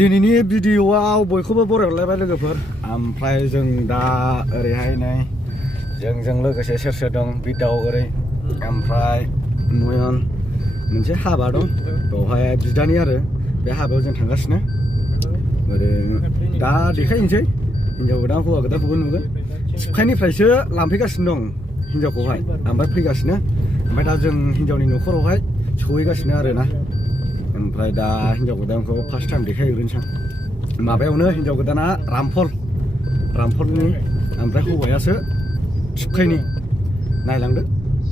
दिनैनि भिडिअ'आव बयखौबो बरायहरलायबाय लोगोफोर ओमफ्राय जों दा ओरैहाय नै जोंजों लोगोसे सोर सोर दं बिदाव ओरै ओमफ्राय नयन मोनसे हाबा दं बेवहाय बिदानि आरो बे हाबायाव जों थांगासिनो ओरै दा देखायनोसै हिन्जाव गोदान हौवा गोदानखौबो नुगोन थिपखायनिफ्रायसो लांफैगासिनो दं हिन्जावखौहाय ओमफ्राय फैगासिनो ओमफ्राय दा जों हिन्जावनि न'खरावहाय सहैगासिनो आरोना ओमफ्राय दा हिन्जाव गोदानखौ फार्स्ट टाइम देखायहैग्रोनोसै माबायावनो हिन्जाव गोदाना रामफलनि ओमफ्राय हौवायासो थिपखायनि नायलांदो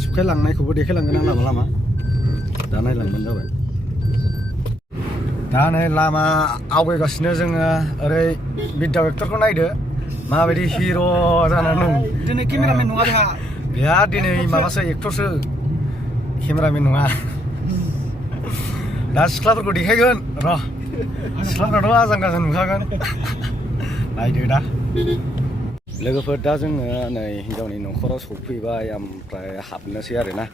थिपखाय लांनायखौबो देखायलांगोन आं लामा लामा दा नायलांबानो जाबाय दा नै लामा आवगायगासिनो जोङो ओरै बिद्या एक्टरखौ नायदो माबायदि हिर' जानानै दं दिनै केमेरामेन नङा बेहा दिनै माबासो एक्टरसो केमेरामेन नङा दा सिख्लाफोरखौ देखायगोन र' सिख्लाफ्राथ' आजां गाजां नुखागोन नायदो दा लोगोफोर दा जोङो नै हिन्जावनि न'खराव सफैबाय ओमफ्राय हाबनोसै आरोना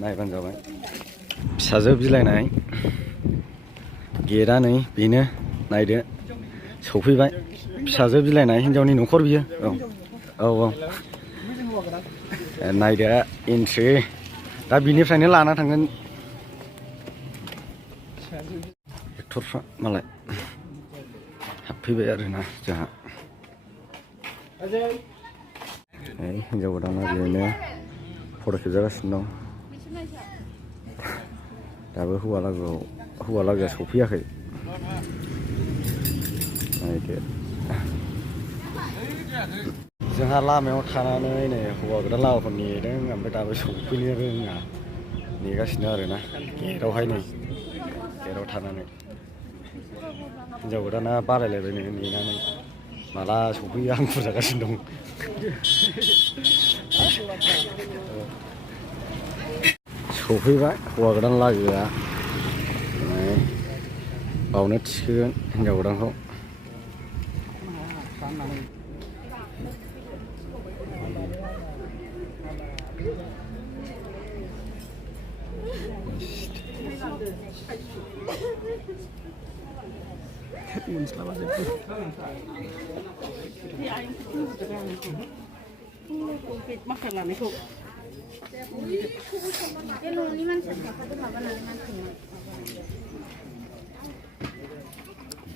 नायबानो जाबाय फिसाजो बिलाइनाय गेटआ नै बेनो नायदो सफैबाय फिसाजो बिलाइनाय हिन्जावनि न'खर बियो औ नायदो एन्ट्रि दा बिनिफ्रायनो लाना थांगोन एक्टरफ्रा मालाय हाबफैबाय आरोना जोंहा हिन्जाव गोदाना बेनो फट' खेबजागासिनो दं दाबो हौवा लागोआ सफैयाखै नायदो जोंहा लामायाव थानानै नै हौवा गोदान लामाखौ नेदों ओमफ्राय दाबो सफैनो रोङा नेगासिनो आरोना गेटआवहाय नै गेटआव थानानै हिन्जाव गोदाना बारायलायबाय नेनानै माला सफैयो आं बुरजागासिनो दं सफैबाय हौवा गोदान लागोआ बावनो थिखोगोन हिन्जाव गोदानखौ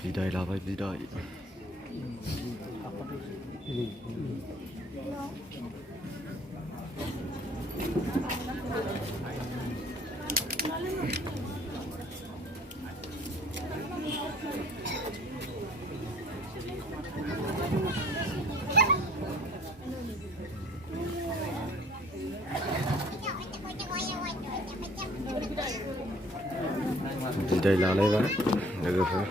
बिदाय लाबाय बिदाय बिदाय लालायबाय लोगोफोर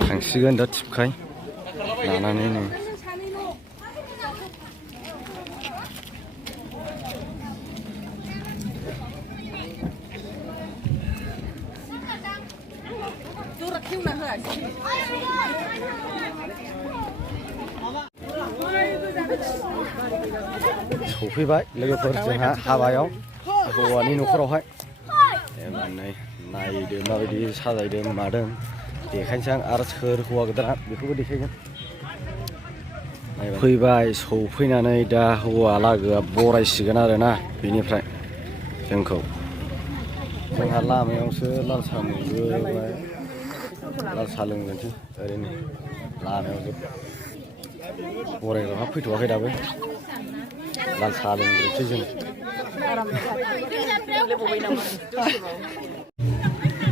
थांसिगोन दा थिपखाय लानानै नै सफैबाय लोगोफोर जोंहा हाबायाव हौवानि न'खरावहाय नायदो माबायदि साजायदों मादों देखायनोसै आं आरो सोर हौवा गोदाना बेखौबो देखायगोन फैबाय सफैनानै दा हौवा लागोआ बरायसिगोन आरोना बेनिफ्राय जोंखौ जोंहा लामायावसो लाल साहा मोनबोबाय लाल साहा लोंगोनसै ओरैनो लामायाव बरायग्राफ्रा फैथ'वाखै दाबो लाल साहा लोंग्रोनोसै जों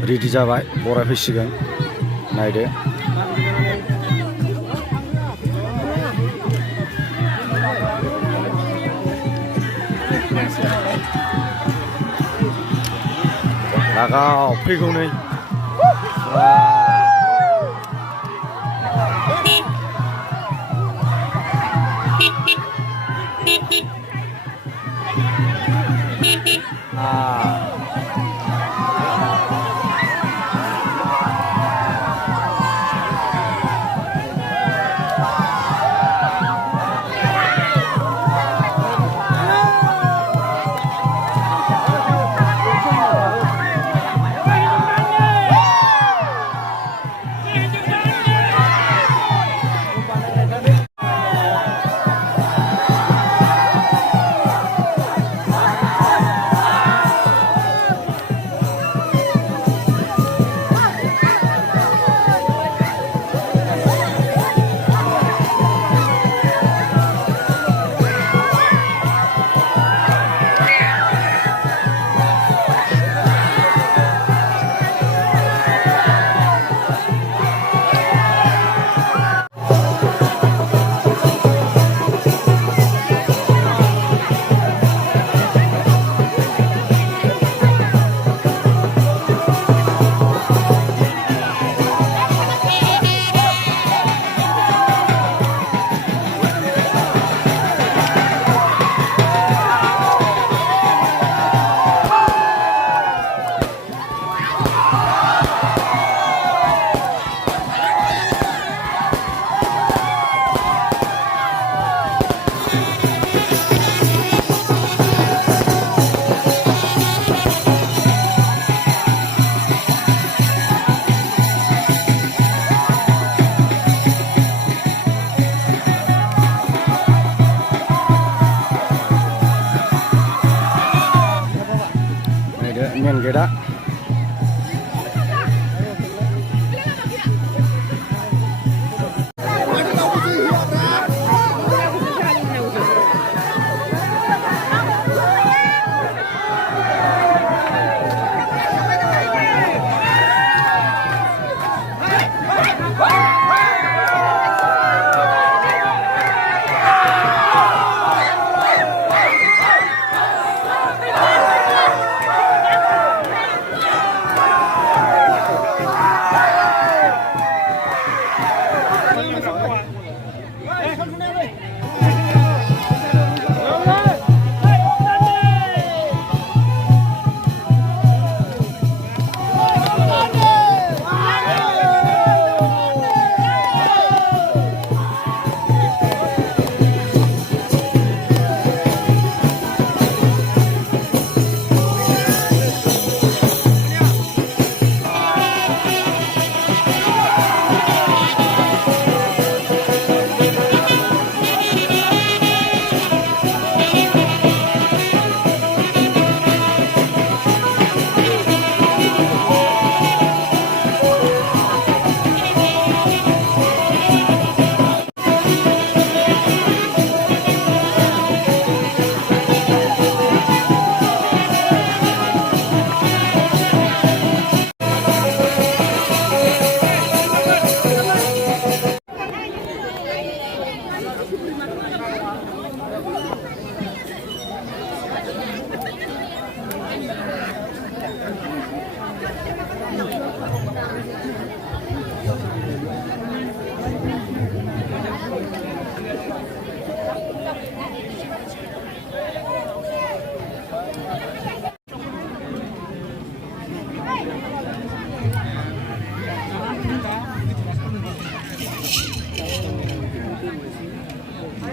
रेडि जाबाय बरायफैसिगोन नायदो लागाव फैगौ नै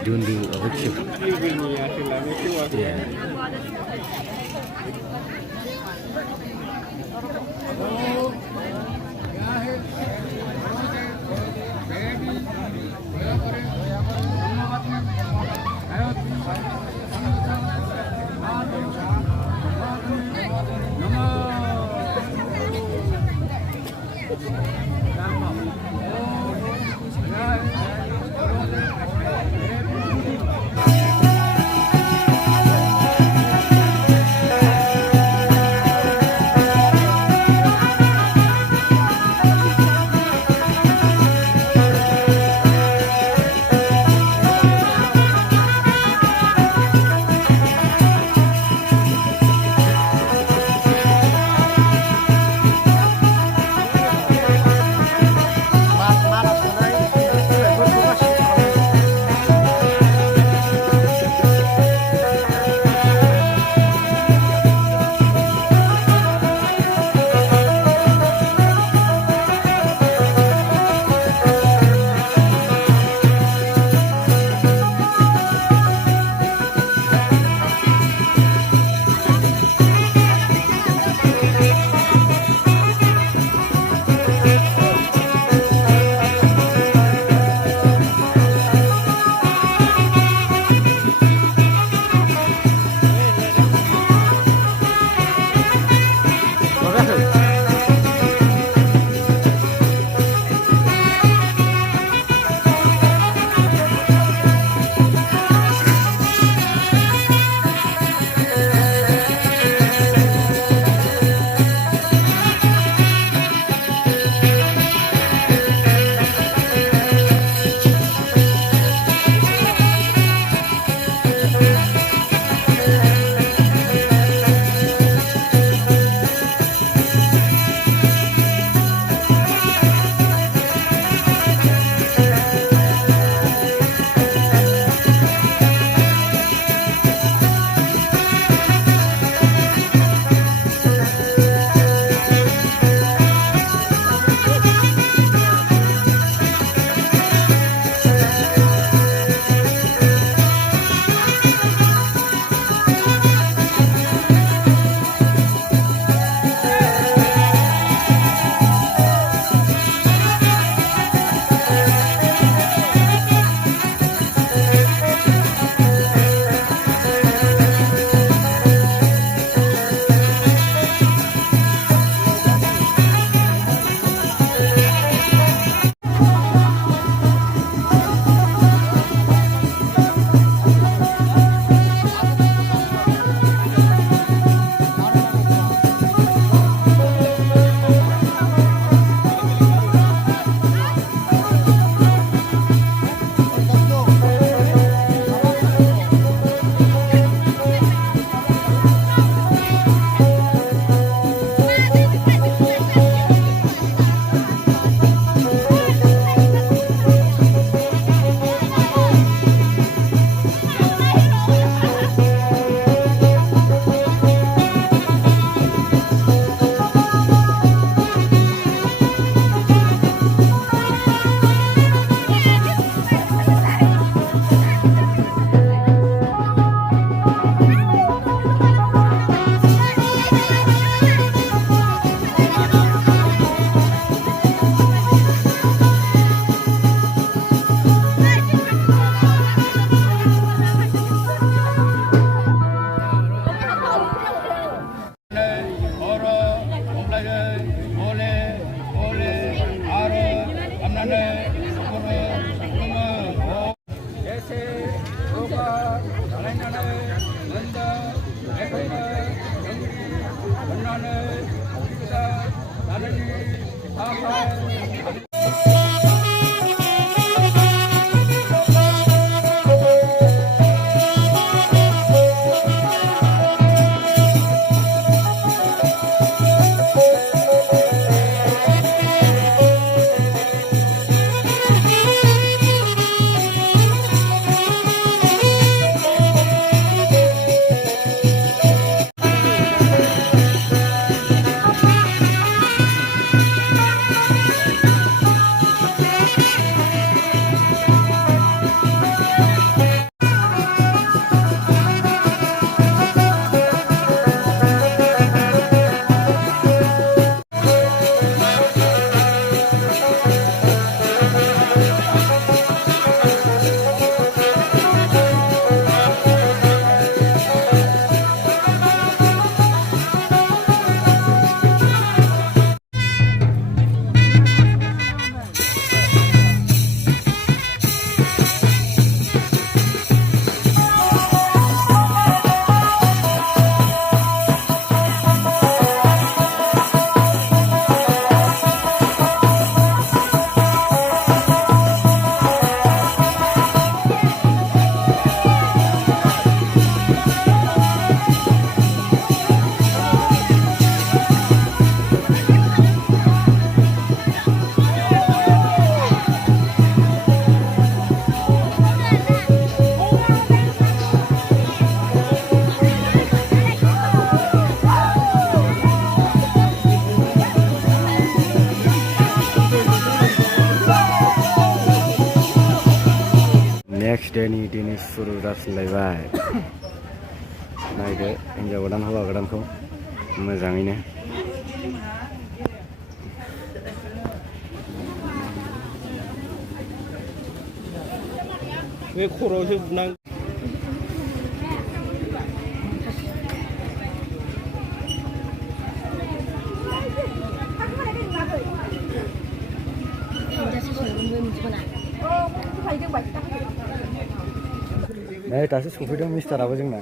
Diunduh apa sih? Iya. Danny दिनै सुरु जाफिनलायबाय नायदो हिन्जाव गोदान हौवा गोदानखौ मोजाङैनो 왜 खर'आवसो बुनां नै दासो सफैदों मिस्टाराबो जोंना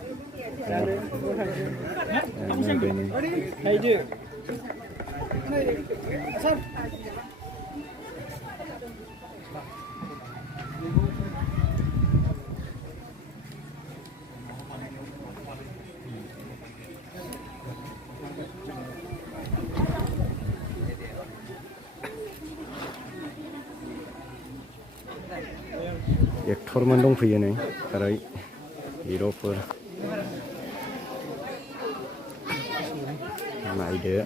एक्टरमोन दंफैयो नै ओरै हिर'फोर नायदो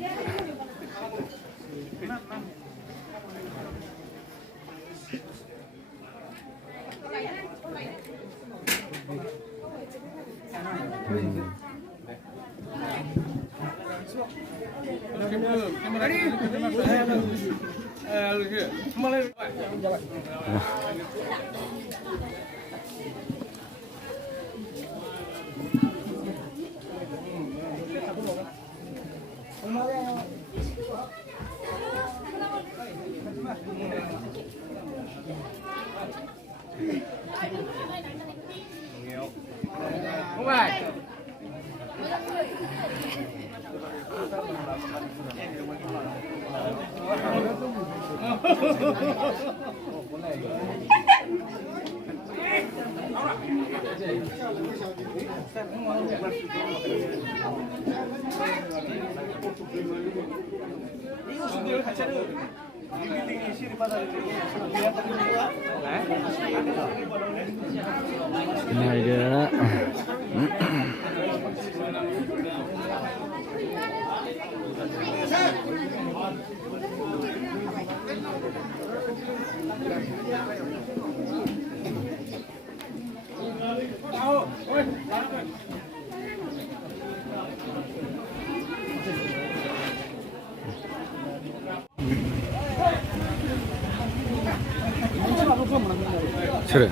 सोरो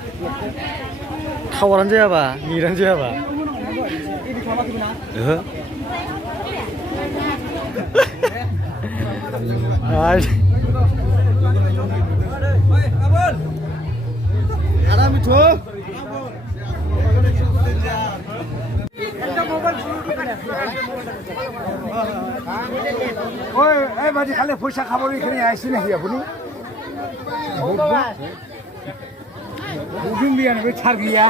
टावारानो जायाबा नेटानो जायाबा ओहो आदा मिठो ओइ ए बादि खाले फैसा खाबारि खरि आइसि नाखि आपुनि बुजुं बियानो बे थार गैया